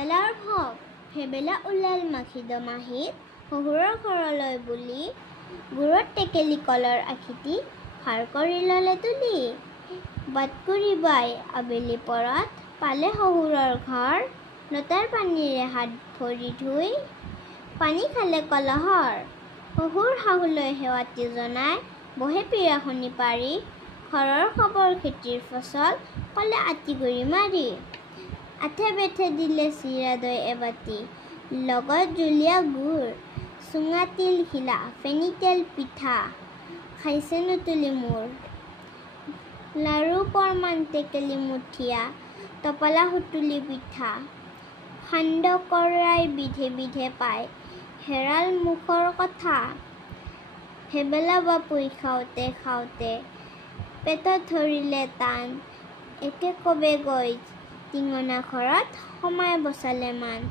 হেবেলাৰ ভোগ হেবেলা ওলাল মাখিদ মাহিত শহুৰৰ ঘৰলৈ বুলি গুৰত টেকেলি কলৰ আখিটি সাৰ কৰি ল'লে তুলি বাটকুৰি বাই আবেলি পৰত পালে শহুৰৰ ঘৰ লতাৰ পানীৰে হাত ভৰি ধুই পানী খালে কলহৰ শহুৰ শাহুলৈ সেৱাটি জনাই বহে পিৰাখনি পাৰি ঘৰৰ খবৰ খেতিৰ ফচল কলে আতি গুৰি মাৰি আঠে বেঠে দিলে চিৰা দৈ এবাটি লগত জুলীয়া গুড় চুঙা তিল খিলা ফেনি তেল পিঠা খাইছে নুতুলি মোৰ লাৰু পৰমান টেকেলি মুঠিয়া টপলা সুতুলি পিঠা সান্দ কৰাই বিধে বিধে পায় হেৰাল মুখৰ কথা হেবেলা বাপুই খাওঁতে খাওঁতে পেটত ধৰিলে টান একে কবে গৈ টিঙনা ঘৰত সোমাই বচালে মান